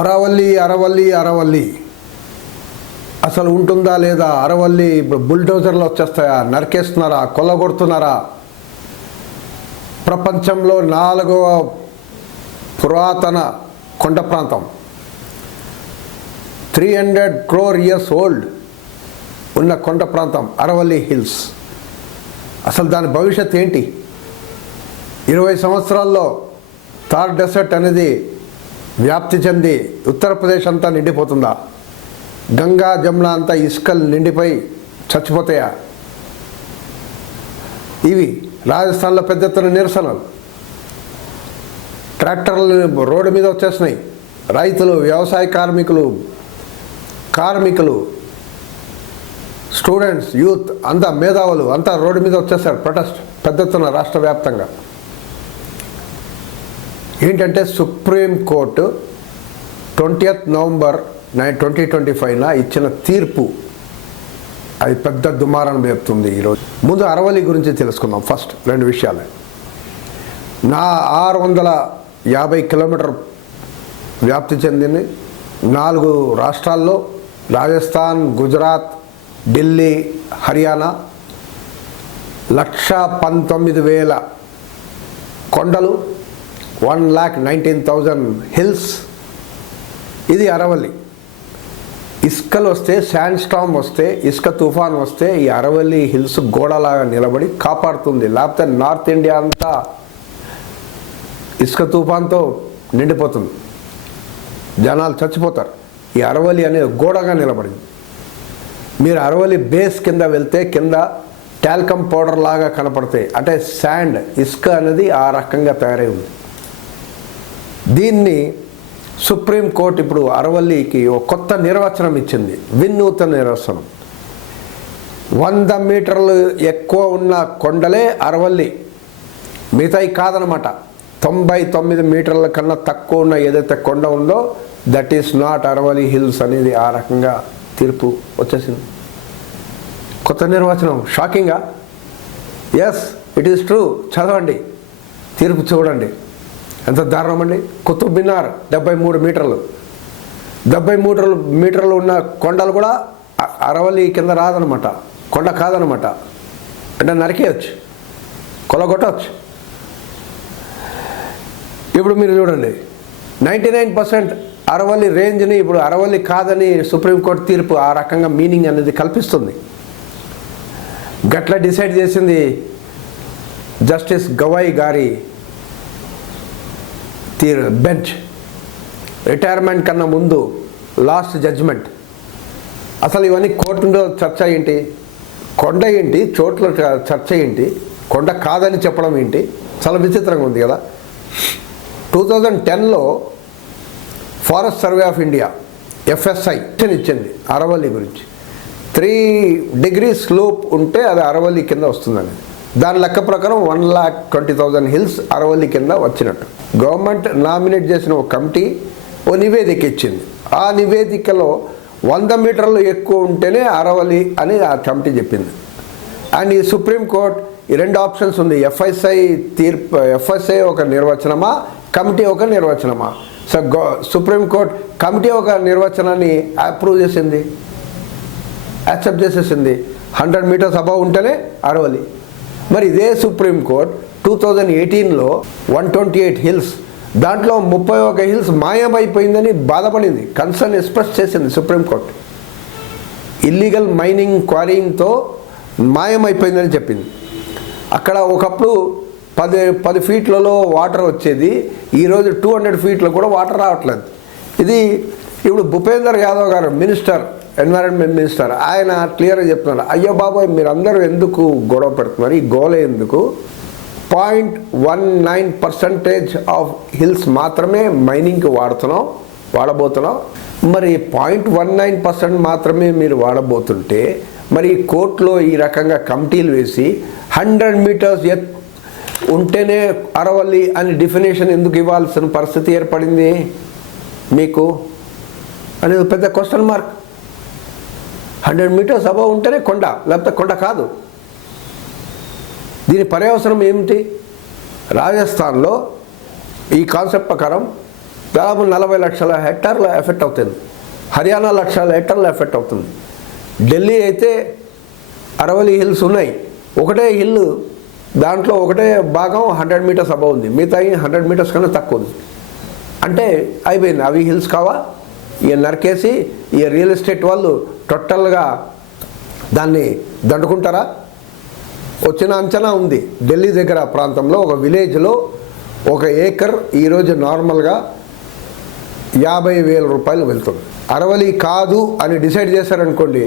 అరవల్లి అరవల్లి అరవల్లి అసలు ఉంటుందా లేదా? అరవల్లి ఇప్పుడు బుల్డోజర్లు వచ్చేస్తాయా? నరికేస్తున్నారా? కొల్లగొడుతున్నారా? ప్రపంచంలో 4వ పురాతన కొండ ప్రాంతం, 300 crore years ఓల్డ్ ఉన్న కొండ ప్రాంతం అరవల్లి హిల్స్. అసలు దాని భవిష్యత్ ఏంటి? 20 సంవత్సరాల్లో థార్ డెసర్ట్ అనేది వ్యాప్తి చెంది ఉత్తరప్రదేశ్ అంతా నిండిపోతుందా? గంగా జమున అంతా ఇసుకలు నిండిపోయి చచ్చిపోతాయా? ఇవి రాజస్థాన్లో పెద్ద ఎత్తున నిరసనలు, ట్రాక్టర్లు రోడ్డు మీద వచ్చేసినాయి. రైతులు, వ్యవసాయ కార్మికులు, స్టూడెంట్స్, యూత్ అంతా, మేధావులు అంతా రోడ్డు మీద వచ్చేసారు. ప్రొటెస్ట్ పెద్ద ఎత్తున రాష్ట్ర వ్యాప్తంగా. ఏంటంటే సుప్రీంకోర్టు 20th November 2025 ఇచ్చిన తీర్పు అది పెద్ద దుమారం లేపుతుంది ఈరోజు. ముందు అరవల్లి గురించి తెలుసుకుందాం. ఫస్ట్ 2 విషయాలు. 650 కిలోమీటర్ వ్యాప్తి చెందింది 4 రాష్ట్రాల్లో, రాజస్థాన్, గుజరాత్, ఢిల్లీ, హర్యానా. 1,19,000 కొండలు, 1,19,000 హిల్స్. ఇది అరవల్లి. ఇసుకలు వస్తే, శాండ్ స్టార్మ్ వస్తే, ఇసుక తుఫాన్ వస్తే ఈ అరవల్లి హిల్స్ గోడలాగా నిలబడి కాపాడుతుంది. లేకపోతే నార్త్ ఇండియా అంతా ఇసుక తుఫాన్తో నిండిపోతుంది, జనాలు చచ్చిపోతారు. ఈ అరవల్లి అనేది గోడగా నిలబడింది. మీరు అరవల్లి బేస్ కింద వెళ్తే కింద టాల్కమ్ పౌడర్ లాగా కనపడతాయి. అంటే శాండ్, ఇసుక అనేది ఆ రకంగా తయారై ఉంది. దీన్ని సుప్రీంకోర్టు ఇప్పుడు అరవల్లికి ఒక కొత్త నిర్వచనం ఇచ్చింది, వినూత్న నిర్వచనం. 100 మీటర్లు ఎక్కువ ఉన్న కొండలే అరవల్లి, మిగతాయి కాదనమాట. 99 మీటర్ల కన్నా తక్కువ ఉన్న ఏదైతే కొండ ఉందో that is not Aravalli hills అనేది ఆ రకంగా తీర్పు వచ్చేసింది. కొత్త నిర్వచనం. షాకింగా? Yes, it is true. చదవండి, తీర్పు చూడండి. ఎంత దారుణం అండి. కుతుబ్ మినార్ 73 మీటర్లు, 73 మీటర్లు ఉన్న కొండలు కూడా అరవల్లి కింద రాదనమాట, కొండ కాదనమాట. అంటే నరికేయచ్చు, కొలగొట్టవచ్చు. ఇప్పుడు మీరు చూడండి, 99% అరవల్లి రేంజ్ని ఇప్పుడు అరవల్లి కాదని సుప్రీంకోర్టు తీర్పు ఆ రకంగా మీనింగ్ అనేది కల్పిస్తుంది. గట్ల డిసైడ్ చేసింది జస్టిస్ గవాయి గారి బెంచ్. రిటైర్మెంట్ కన్నా ముందు లాస్ట్ జడ్జిమెంట్. అసలు ఇవన్నీ కోర్టులో చర్చ ఏంటి? కొండ ఏంటి, చోట్ల చర్చ ఏంటి, కొండ కాదని చెప్పడం ఏంటి? చాలా విచిత్రంగా ఉంది కదా. 2010లో Forest Survey of India FSI ఇచ్చింది అరవల్లి గురించి. 3 degrees స్లోప్ ఉంటే అది అరవల్లి కింద వస్తుందని. దాని లెక్క ప్రకారం 1,20,000 హిల్స్ అరవల్లి కింద వచ్చినట్టు. గవర్నమెంట్ నామినేట్ చేసిన ఒక కమిటీ ఓ నివేదిక ఇచ్చింది. ఆ నివేదికలో 100 మీటర్లు ఎక్కువ ఉంటేనే అరవల్లి అని ఆ కమిటీ చెప్పింది. అండ్ ఈ సుప్రీంకోర్టు ఈ 2 ఆప్షన్స్ ఉంది. FSI ఒక నిర్వచనమా, కమిటీ ఒక నిర్వచనమా? సో సుప్రీంకోర్టు కమిటీ ఒక నిర్వచనాన్ని అప్రూవ్ చేసింది, యాక్సెప్ట్ చేసేసింది. 100 మీటర్స్ అబవ్ ఉంటేనే అరవల్లి. మరి ఇదే సుప్రీంకోర్టు 2018లో 128 హిల్స్, దాంట్లో 31 హిల్స్ మాయమైపోయిందని బాధపడింది, కన్సర్న్ ఎక్స్ప్రెస్ చేసింది సుప్రీంకోర్టు. ఇల్లీగల్ మైనింగ్, క్వారీయింగ్తో మాయమైపోయిందని చెప్పింది. అక్కడ ఒకప్పుడు 10 ఫీట్లలో వాటర్ వచ్చేది, ఈరోజు 200 ఫీట్లో కూడా వాటర్ రావట్లేదు. ఇది ఇప్పుడు భూపేందర్ యాదవ్ గారు మినిస్టర్, ఎన్వైరన్మెంట్ మినిస్టర్, ఆయన క్లియర్గా చెప్తున్నారు, అయ్యో బాబాయ్ మీరందరూ ఎందుకు గొడవ పెడుతున్నారు, ఈ గోల ఎందుకు? 0.19% ఆఫ్ హిల్స్ మాత్రమే మైనింగ్కి వాడబోతున్నాం. మరి 0.19% మాత్రమే మీరు వాడబోతుంటే మరి కోర్టులో ఈ రకంగా కమిటీలు వేసి 100 మీటర్స్ ఉంటేనే అరవల్లి అని డెఫినేషన్ ఎందుకు ఇవ్వాల్సిన పరిస్థితి ఏర్పడింది మీకు అనేది పెద్ద క్వశ్చన్ మార్క్. 100 మీటర్స్ అబవ్ ఉంటేనే కొండ, లేకపోతే కొండ కాదు. దీని పర్యవసరం ఏమిటి? రాజస్థాన్లో ఈ కాన్సెప్ట్ ప్రకారం దాదాపు 40 లక్షల హెక్టార్లు ఎఫెక్ట్ అవుతుంది. హర్యానా లక్షల హెక్టార్లు ఎఫెక్ట్ అవుతుంది. ఢిల్లీ అయితే అరవలి హిల్స్ ఉన్నాయి. ఒకటే హిల్, దాంట్లో ఒకటే భాగం 100 మీటర్స్ అబవ్ ఉంది, మిగతా 100 మీటర్స్ కన్నా తక్కువ ఉంది. అంటే అయిపోయింది. అవి హిల్స్ కావా? ఇక నరికేసి ఈ రియల్ ఎస్టేట్ వాళ్ళు టోటల్గా దాన్ని దండుకుంటారా? వచ్చిన అంచనా ఉంది, ఢిల్లీ దగ్గర ప్రాంతంలో ఒక విలేజ్లో 1 ఏకర్ ఈరోజు నార్మల్గా 50,000 రూపాయలు వెళ్తుంది. అరవలి కాదు అని డిసైడ్ చేశారనుకోండి,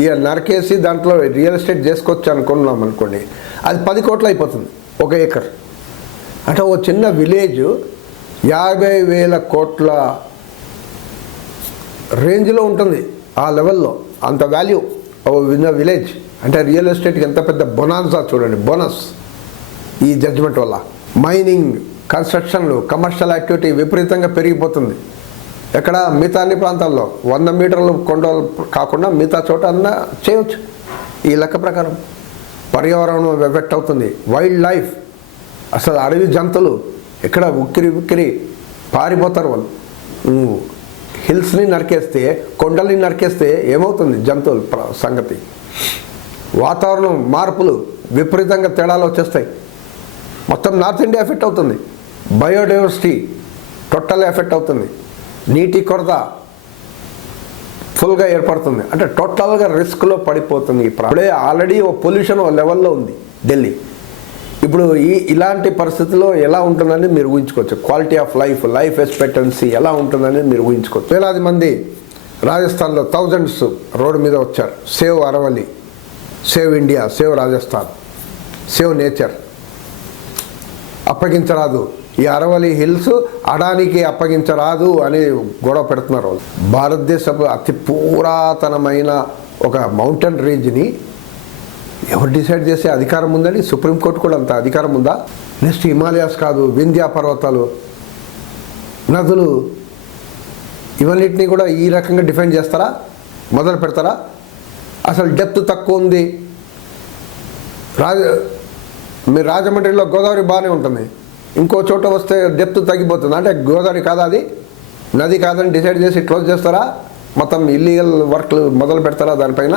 ఇక నరికేసి దాంట్లో రియల్ ఎస్టేట్ చేసుకోవచ్చు అనుకున్నాం అనుకోండి, అది 10 కోట్లు అయిపోతుంది 1 ఏకర్. అంటే ఒక చిన్న విలేజ్ 50,000 కోట్ల రేంజ్లో ఉంటుంది. ఆ లెవెల్లో అంత వాల్యూ విన్న విలేజ్. అంటే రియల్ ఎస్టేట్కి ఎంత పెద్ద బొనాన్సా చూడండి, బోనస్ ఈ జడ్జిమెంట్ వల్ల. మైనింగ్, కన్స్ట్రక్షన్లు, కమర్షియల్ యాక్టివిటీ విపరీతంగా పెరిగిపోతుంది. ఎక్కడ? మిగతా అన్ని ప్రాంతాల్లో 100 మీటర్లు కొండలు కాకుండా మిగతా చోట అన్నా చేయవచ్చు ఈ లెక్క ప్రకారం. పర్యావరణం ఎఫెక్ట్ అవుతుంది. వైల్డ్ లైఫ్, అసలు అడవి జంతువులు ఎక్కడ ఉక్కిరి పారిపోతారు వాళ్ళు. హిల్స్ని నరికేస్తే, కొండల్ని నరికేస్తే ఏమవుతుంది జంతువుల సంగతి? వాతావరణం మార్పులు విపరీతంగా తేడాలు వచ్చేస్తాయి. మొత్తం నార్త్ ఇండియా ఎఫెక్ట్ అవుతుంది. బయోడైవర్సిటీ టోటల్ ఎఫెక్ట్ అవుతుంది. నీటి కొరత ఫుల్గా ఏర్పడుతుంది. అంటే టోటల్గా రిస్క్లో పడిపోతుంది. ఇప్పుడే ఆల్రెడీ ఓ పొల్యూషన్ ఓ లెవెల్లో ఉంది ఢిల్లీ. ఇప్పుడు ఇలాంటి పరిస్థితుల్లో ఎలా ఉంటుందని మీరు ఊహించుకోవచ్చు. క్వాలిటీ ఆఫ్ లైఫ్ ఎక్స్పెక్టెన్సీ ఎలా ఉంటుందని మీరు ఊహించుకోవచ్చు. వేలాది మంది రాజస్థాన్లో థౌజండ్స్ రోడ్డు మీద వచ్చారు. Save Aravali, save India, save Rajasthan, save nature. అప్పగించరాదు, ఈ అరవలి హిల్స్ అడానికి అప్పగించరాదు అని గొడవ పెడుతున్నారు వాళ్ళు. భారతదేశపు అతి పురాతనమైన ఒక మౌంటైన్ రేంజ్ని ఎవరు డిసైడ్ చేసే అధికారం ఉందని? సుప్రీంకోర్టు కూడా అంత అధికారం ఉందా? నెక్స్ట్ హిమాలయాస్ కాదు, వింధ్యా పర్వతాలు, నదులు, ఇవన్నిటినీ కూడా ఈ రకంగా డిఫైన్ చేస్తారా? మొదలు పెడతారా? అసలు డెప్త్ తక్కువ ఉంది. మీరు రాజమండ్రిలో గోదావరి బాగానే ఉంటుంది, ఇంకో చోట వస్తే డెప్త్ తగ్గిపోతుంది. అంటే గోదావరి కాదా, అది నది కాదని డిసైడ్ చేసి క్లోజ్ చేస్తారా? మొత్తం ఇల్లీగల్ వర్క్లు మొదలు పెడతారా దానిపైన?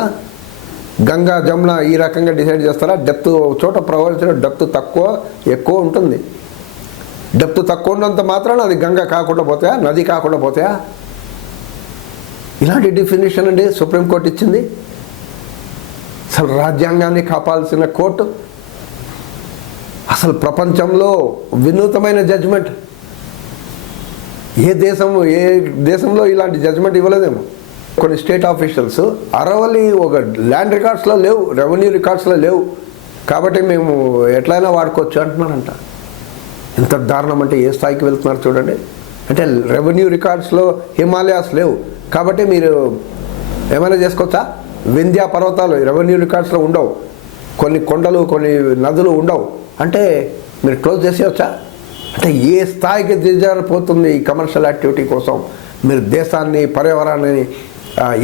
గంగా, జమున ఈ రకంగా డిసైడ్ చేస్తారా? డెప్త్ చోట ప్రవహించిన డెప్త్ తక్కువ ఎక్కువ ఉంటుంది. డెప్త్ తక్కువ ఉన్నంత మాత్రాన అది గంగా కాకుండా పోతాయా, నది కాకుండా పోతాయా? ఇలాంటి డెఫినేషన్ అండి సుప్రీంకోర్టు ఇచ్చింది. అసలు రాజ్యాంగాన్ని కాపాల్సిన కోర్టు, అసలు ప్రపంచంలో వినూతమైన జడ్జిమెంట్. ఏ దేశంలో ఇలాంటి జడ్జిమెంట్ ఇవ్వలేదేమో. కొన్ని స్టేట్ ఆఫీషియల్స్ అరవలి ఒక ల్యాండ్ రికార్డ్స్లో లేవు, రెవెన్యూ రికార్డ్స్లో లేవు, కాబట్టి మేము ఎట్లయినా వాడుకోవచ్చు అంటున్నారంట. ఎంత దారుణం అంటే ఏ స్థాయికి వెళ్తున్నారు చూడండి. అంటే రెవెన్యూ రికార్డ్స్లో హిమాలయాస్ లేవు కాబట్టి మీరు ఏమైనా చేసుకోవచ్చా? వింధ్యా పర్వతాలు రెవెన్యూ రికార్డ్స్లో ఉండవు, కొన్ని కొండలు, కొన్ని నదులు ఉండవు, అంటే మీరు క్లోజ్ చేసేయచ్చా? అంటే ఏ స్థాయికి దిగజారిపోతుంది ఈ కమర్షియల్ యాక్టివిటీ కోసం. మీరు దేశాన్ని, పర్యావరణాన్ని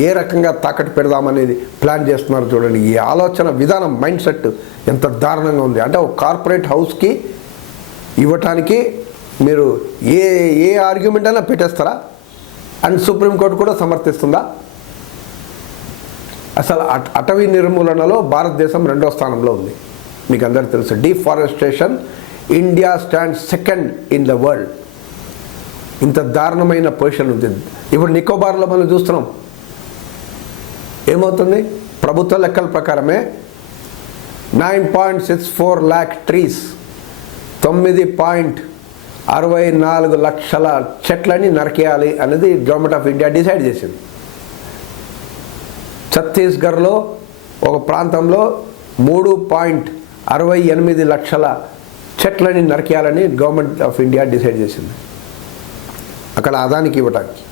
ఏ రకంగా తాకట్టు పెడదామనేది ప్లాన్ చేస్తున్నారు చూడండి. ఈ ఆలోచన విధానం, మైండ్ సెట్ ఎంత దారుణంగా ఉంది. అంటే ఒక కార్పొరేట్ హౌస్కి ఇవ్వటానికి మీరు ఏ ఆర్గ్యుమెంట్ అయినా పెట్టేస్తారా? అండ్ సుప్రీంకోర్టు కూడా సమర్థిస్తుందా? అసలు అటవీ నిర్మూలనలో భారతదేశం 2వ స్థానంలో ఉంది. మీకు అందరికీ తెలుసు. Deforestation India stands second in the world. ఇంత దారుణమైన పొజిషన్ ఉంది. ఇప్పుడు నికోబార్లో మనం చూస్తున్నాం ఏమవుతుంది. ప్రభుత్వ లెక్కల ప్రకారమే 9.64 lakh ట్రీస్, 9.64 లక్షల చెట్లని నరికేయాలి అనేది గవర్నమెంట్ ఆఫ్ ఇండియా డిసైడ్ చేసింది. ఛత్తీస్గఢ్లో ఒక ప్రాంతంలో 3.68 లక్షల చెట్లని నరికేయాలని గవర్నమెంట్ ఆఫ్ ఇండియా డిసైడ్ చేసింది. అక్కడ అదానికి ఇవ్వటానికి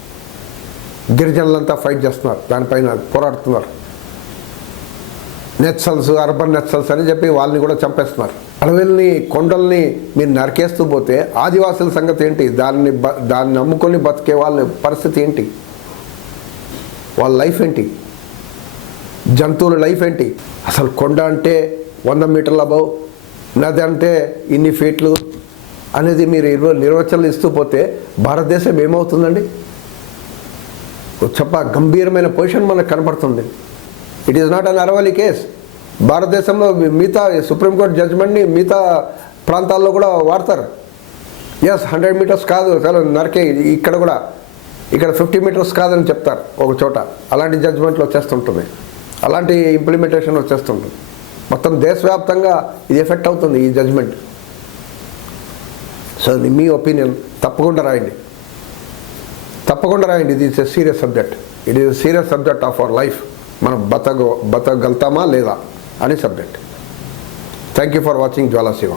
గిరిజనులంతా ఫైట్ చేస్తున్నారు, దానిపైన పోరాడుతున్నారు. నెట్సల్స్, అర్బన్ నెట్సల్స్ అని చెప్పి వాళ్ళని కూడా చంపేస్తున్నారు. అడవుల్ని, కొండల్ని మీరు నరికేస్తూ పోతే ఆదివాసుల సంగతి ఏంటి? దాన్ని నమ్ముకొని బతికే వాళ్ళ పరిస్థితి ఏంటి? వాళ్ళ లైఫ్ ఏంటి? జంతువుల లైఫ్ ఏంటి? అసలు కొండ అంటే 100 మీటర్ల అబౌవ్, నది అంటే ఇన్ని ఫీట్లు, అనేది మీరు నిర్వచనాలు ఇస్తూ పోతే భారతదేశం ఏమవుతుందండి? చెప్ప గంభీరమైన పొజిషన్ మనకు కనపడుతుంది. It is not an Aravalli case. భారతదేశంలో మిగతా సుప్రీంకోర్టు జడ్జిమెంట్ని మిగతా ప్రాంతాల్లో కూడా వాడతారు. ఎస్ 100 మీటర్స్ కాదు చాలా నరకే, ఇక్కడ కూడా ఇక్కడ 50 మీటర్స్ కాదని చెప్తారు ఒక చోట. అలాంటి జడ్జిమెంట్లు వచ్చేస్తుంటుంది, అలాంటి ఇంప్లిమెంటేషన్ వచ్చేస్తుంటుంది. మొత్తం దేశవ్యాప్తంగా ఇది ఎఫెక్ట్ అవుతుంది ఈ జడ్జిమెంట్. సో మీ ఒపీనియన్ తప్పకుండా రాయండి, ఇది it's a serious subject. It is serious subject of our life. మనం బతకగలుగుతామా లేదా అని subject. Thank you for watching Jwala Shiva.